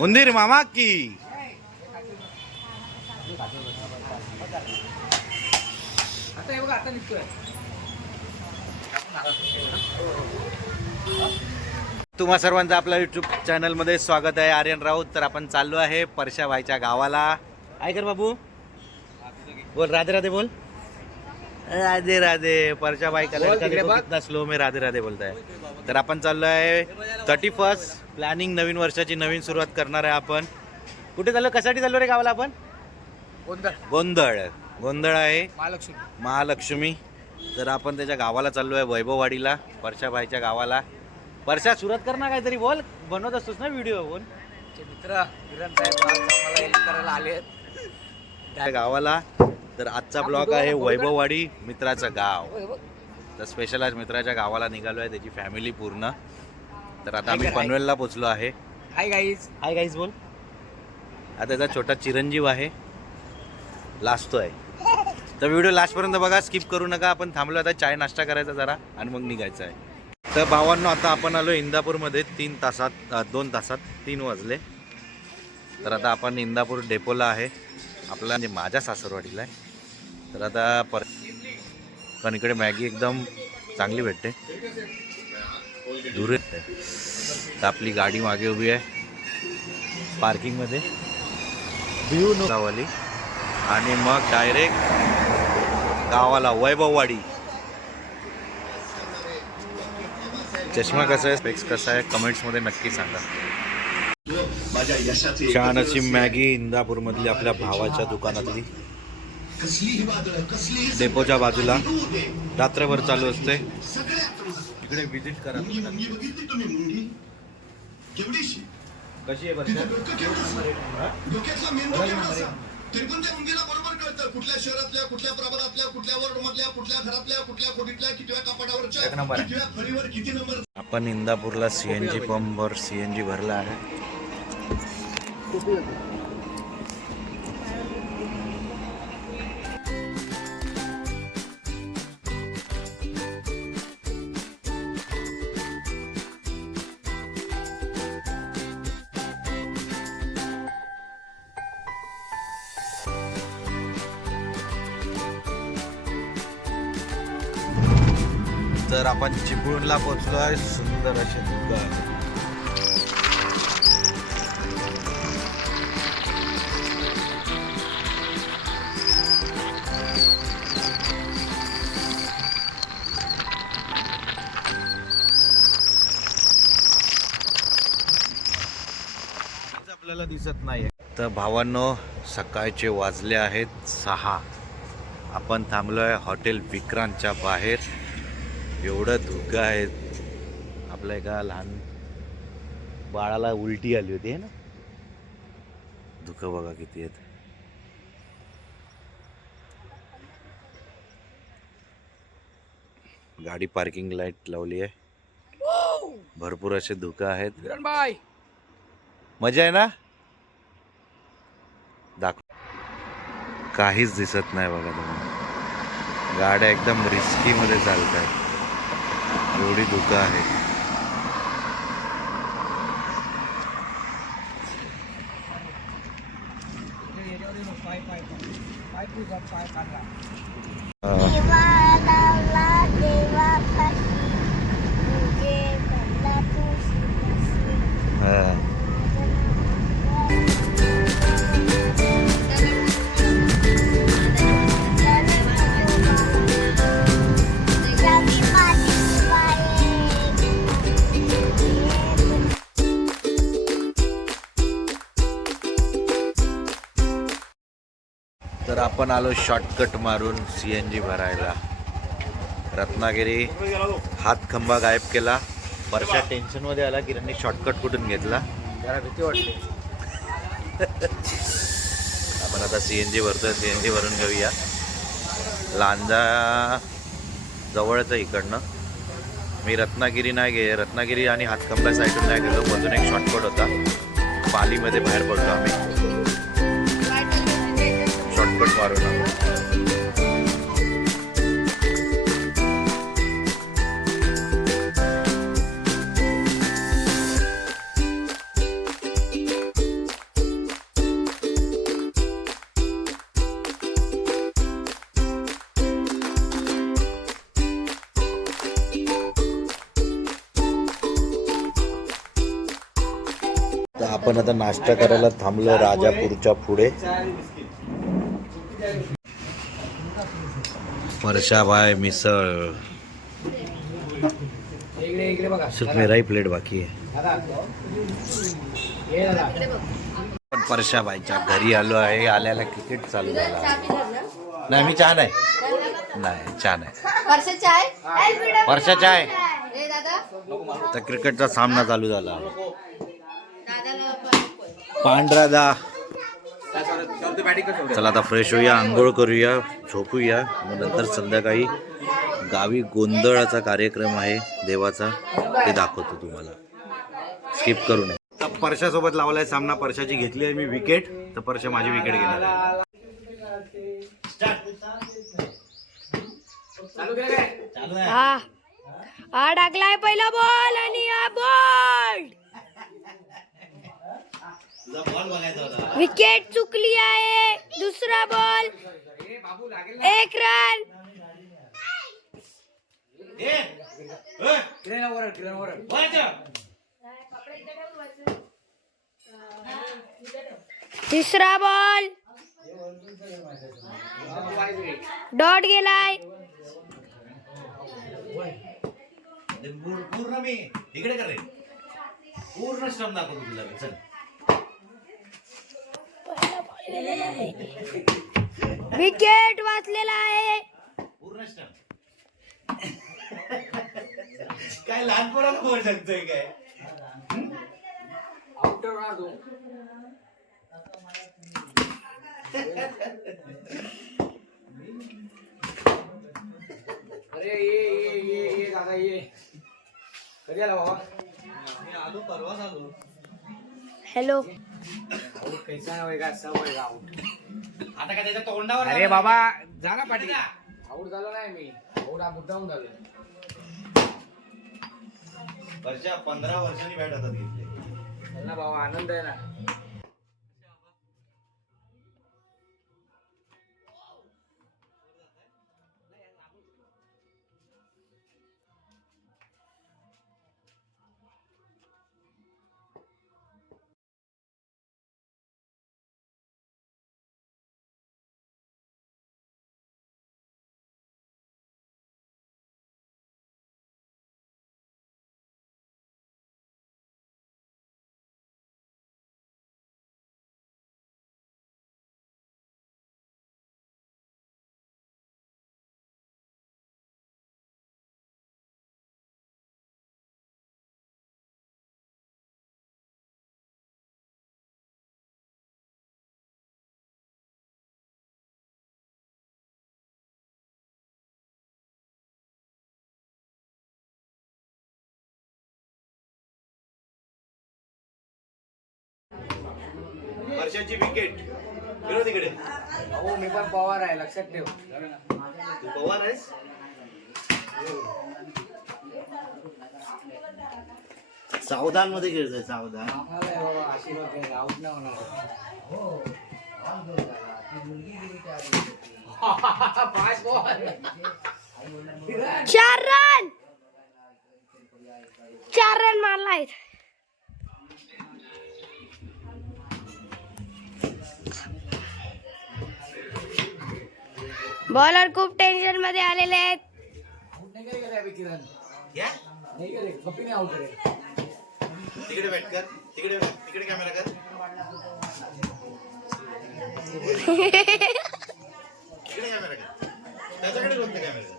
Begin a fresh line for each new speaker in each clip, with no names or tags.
उंदीर मामा की
आता हे बघा आता निघतोय.
तुम्हा सर्वांचं आपल्या युट्यूब चॅनलमध्ये स्वागत आहे. आर्यन राऊत तर आपण चाललो आहे परशाबाईच्या गावाला. काय कर बाबू? बोल राधे राधे बोल. राधे राधे परशाबाई का
बोल
लड़का
तिकडे
देखो
बघ.
कितना स्लो में राधे राधे बोलताय. तर आपण चाललो आहे थर्टी फर्स्ट प्लॅनिंग नवीन वर्षाची नवीन सुरुवात करणार आहे आपण. कुठे चाललो? कशासाठी चाललो रे गावाला आपण?
गोंधळ.
गोंधळ. गोंधळ आहे.
महालक्ष्मी.
महालक्ष्मी. तर आपण त्याच्या गावाला चाललो आहे वैभववाडीला परशाबाईच्या गावाला. परशा सुरत कर ना काहीतरी बोल. बनवत असतोस ना व्हिडिओ बोल
मित्र किरण साहेब आज आम्हाला हेल्प करायला आले
त्या गावाला. तर आजचा ब्लॉग आहे वैभववाडी मित्राचं गाव. तर स्पेशल आज मित्राच्या गावाला निघालो आहे त्याची फॅमिली पूर्ण. तर आता आम्ही? पनवेलला पोचलो आहे.
हाय गाईज
हाय गाईज बोल. आता त्याचा छोटा चिरंजीव आहे. लाजतो आहे तर व्हिडिओ लास्टपर्यंत बघा स्किप करू नका. आपण थांबलो आता चाय नाश्ता करायचा जरा आणि मग निघायचं आहे. तर भावांनो आता आपण आलो इंदापूरमध्ये तीन तासात अ, दोन तासात तीन वाजले. तर आता आपण इंदापूर डेपोला आहे. आपला म्हणजे माझ्या सासरवाडीला आहे. तर आता पर कारण इकडे मॅगी एकदम चांगली भेटते. दूर येते तर आपली गाडी मागे उभी आहे. पार्किंगमध्ये. नो गावाली आणि मग डायरेक्ट गावाला वैभववाडी. चष्मा कसा आहे? स्पेक्स कसा आहे? कमेंट्समध्ये नक्की सांगा. छान अशी मॅगी इंदापूरमधली आपल्या भावाच्या दुकानातली. डेपोच्या बाजूला रात्रभर चालू असते. इकडे व्हिजिट करा कशी आहे वर्षा
डोक्यातला मेंदू केवढा असा? तरी पण त्या मुंगीला बरोबर कळतं. कुठल्या शहरातल्या कुठल्या प्रभागातल्या कुठल्या वॉर्डमधल्या कुठल्या घरातल्या कुठल्या कितव्या. कितव्या फळीवर किती नंबर?
आपण इंदापूरला सीएनजी पंपवर सीएनजी भरला आहे? तर आपण चिपळूणला पोहोचलो आहे सुंदर असे दुकान आपल्याला दिसत नाही तर भावांनो सकाळचे वाजले आहेत सहा. आपण थांबलो आहे हॉटेल विक्रांतच्या बाहेर. एवढं धुकं आहे आपल्या एका लहान बाळाला उलटी आली होती ना? धुकं बघा किती आहेत. गाडी पार्किंग लाइट लावली आहे. भरपूर असे धुकं आहेत. मजा आहे ना? दाखव. काहीच दिसत नाही बघा तुम्हाला गाड्या एकदम रिस्की मध्ये चालत आहेत एवढी धुकं आहे.
पाय पाय पाय. तुझा पाय.
आपण आलो शॉर्टकट मारून सी एन जी भरायला. रत्नागिरी हातखंबा गायब केला. परशा टेन्शनमध्ये आला किरणने शॉर्टकट कुठून घेतला?
जरा भीती वाटते
आपण आता सी एन जी भरतोय सी एन जी भरून घेऊया. लांजा जवळच इकडनं. मी रत्नागिरी नाही गे रत्नागिरी आणि हातखंबा साईडून नाही गेलो. मधून एक शॉर्टकट होता. पालीमध्ये बाहेर पडलो आम्ही. झटपट मारून आलो. आपण आता नाश्ता करायला थांबलो राजापूरच्या पुढे. परशाबाय मिसळ।
इकडे इकडे बघा.
सिर्फ मेराही प्लेट बाकी आहे
हे
पण परशाबाईच्या घरी आलो आहे आल्याला क्रिकेट चालू झाला नाही मी चहा नाही. नाही चहा नाही.
वर्षा चाय?
तर क्रिकेटचा सामना चालू झाला. पांढरा दा. चला आता फ्रेश होऊया आंघोळ करूया झोपूया. मग नंतर संध्याकाळी गावी गोंधळाचा कार्यक्रम आहे देवाचा ते दाखवतो तुम्हाला. स्किप करू नये तर परशासोबत लावलाय सामना परशाची घेतली आहे मी विकेट तर परशा माझी विकेट घेणार आहे.
चालू केलं काय?
हा. हा टाकलाय पहिला बॉल आणि हा बॉल विकेट चुकली आहे. दुसरा बॉल एक रन तिसरा बॉल डॉट गेलाय.
पूर्ण मी इकडे कर रे. पूर्ण श्रम दाखवतो तुला चल.
विकेट वाचलेला आहे.
काय लहान पोराला बोल शकतोय काय?
अरे ये ये ये ये दादा ये. कधी आला बाबा?
आलो परवाच आलो.
हॅलो
कैसा
आता काय त्याच्या तोंडावर
अरे बाबा जा ना पाठी. आउट झालो नाही मी. आउट हा मुद्दाहून झालो
वर्षा पंधरा वर्षांनी बॅट हातात घेतली.
चल ना बाबा आनंद आहे ना.
वर्षाची विकेट गेलो तिकडे.
भाऊ मी पण पवार आहे लक्षात ठेव.
तू पवार आहेस? सावधानमध्ये खेळतोय सावधान.
आम्हाला आहे बाबा आशीर्वाद द्यायला आउट नाही होणार. पाच बॉल
चार रन चार रन मारलाय बॉलर खूप टेन्शनमध्ये आलेले आहेत.
तिकडे बॅट कर तिकडे तिकडे कॅमेरा कर. तिकडे कॅमेरा कर. त्याच्याकडे कोणते कॅमेरा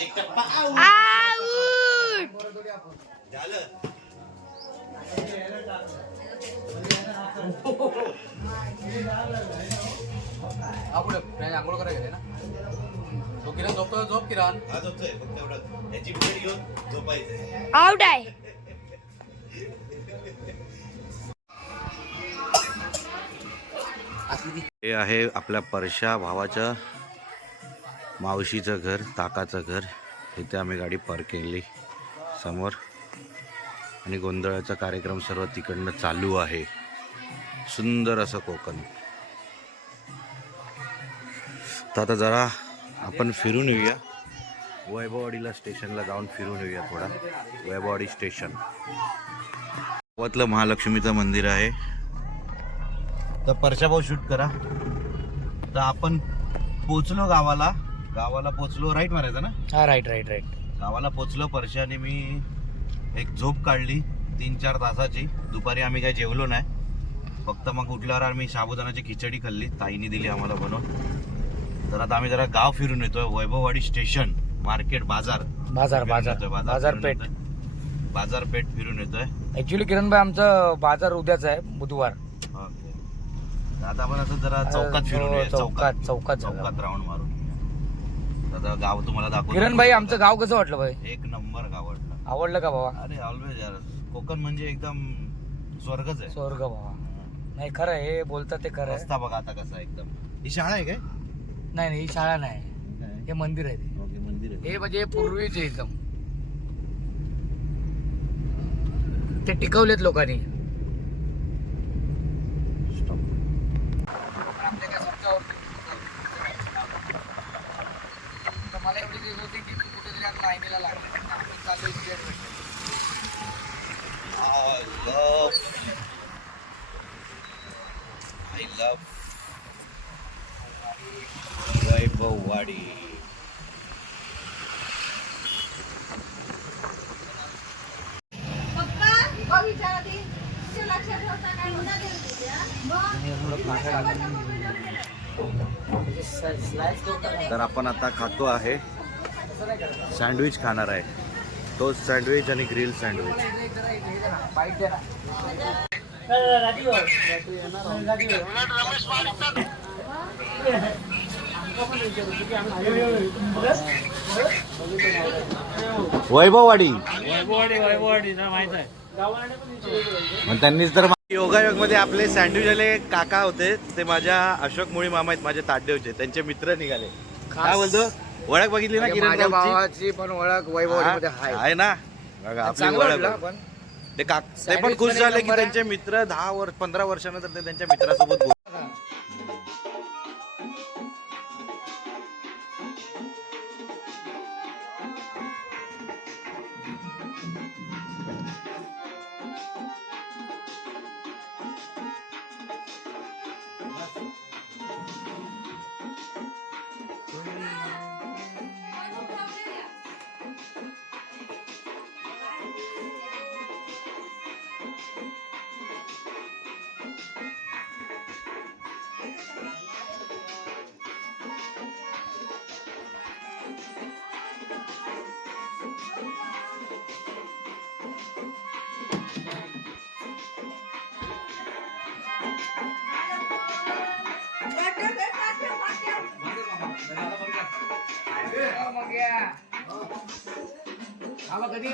एक टप्पा आऊ. झालं
आंघोळ करायला गेले ना तो किरण झोपतो झोप किरण
हा झोपतोय फक्त एवढं याची घेऊन
आउट आहे
हे आहे आपल्या परशा भावाच्या मावशीचं घर काकाचं घर इथे आम्ही गाडी पार्क केली समोर. आणि गोंधळाचा कार्यक्रम सर्व तिकडनं चालू आहे. सुंदर असं कोकण. तर आता जरा आपण फिरून येऊया. वैभववाडीला स्टेशनला जाऊन फिरून येऊया थोडा. वैभववाडी स्टेशन. गावातलं महालक्ष्मीचं मंदिर आहे. तर परशाभाऊ शूट करा. तर आपण पोचलो गावाला. गावाला पोचलो. राईट मारायचं ना?
हा राईट राईट राईट
गावाला पोचलो परशाने मी एक झोप काढली तीन चार तासाची. दुपारी आम्ही काही जेवलो नाही. फक्त मग उठल्यावर आम्ही साबुदाणाची खिचडी खाल्ली. ताईने दिली आम्हाला बनवून. तर आता आम्ही जरा गाव फिरून येतोय. वैभववाडी स्टेशन मार्केट बाजार.
बाजार बाजार. बाजारपेठ.
बाजारपेठ फिरून येतोय.
ऍक्च्युली किरणभाई आमचं बाजार उद्याच आहे बुधवार.
आता आपण असं जरा चौकात फिरून
चौकात चौकात.
चौकात राऊंड मारून. आता गाव तुम्हाला दाखवतो.
किरणभाई आमचं गाव कसं वाटलं भाई?
एक नंबर गाव वाटलं.
आवडलं का बाबा
अरे ऑलवेज यार. कोकण म्हणजे एकदम स्वर्गच आहे.
स्वर्ग बाबा नाही खरं आहे, हे बोलतात ते खरं आहे.
रस्ता बघा आता कसा आहे एकदम. ही शाळा आहे काय?
नाही नाही ही शाळा नाही. हे मंदिर आहे ते.
ओके, मंदिर आहे.
हे म्हणजे पूर्वीच आहे एकदम. ते टिकवलेत लोकांनी होती की तू कुठेतरी लाईनीला लागला.
वैभववाडी तर आपण आता खातो आहे. सँडविच खाणार आहे तोच सँडविच आणि ग्रिल सँडविच।
बाईट दे
वैभववाडी। मग त्यांनीच तर योगायोगमध्ये आपले सँडविच आले काका होते ते माझ्या अशोक मुळी मामा आहेत माझे ताड्यवचे त्यांचे मित्र निघाले. काय बोलतो? ओळख बघितली ना
म्हणजे
किरण
माझ्या
राऊतची?
भावाची पण ओळख
हा,
आहे
आहे ना बघा आपली
चांगलं
ओळख
वाटलं
बघा.
पण
ते काक ते पण
सँडविच
खुश
पण एक
झाले की
नंबर आहे.
त्यांचे मित्र दहा वर्ष पंधरा वर्षानंतर ते त्यांच्या मित्रासोबत
आवा कधी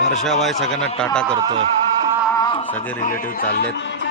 वर्षाबाई सगळ्यांना टाटा करतोय. सगळे रिलेटिव्ह चाललेत.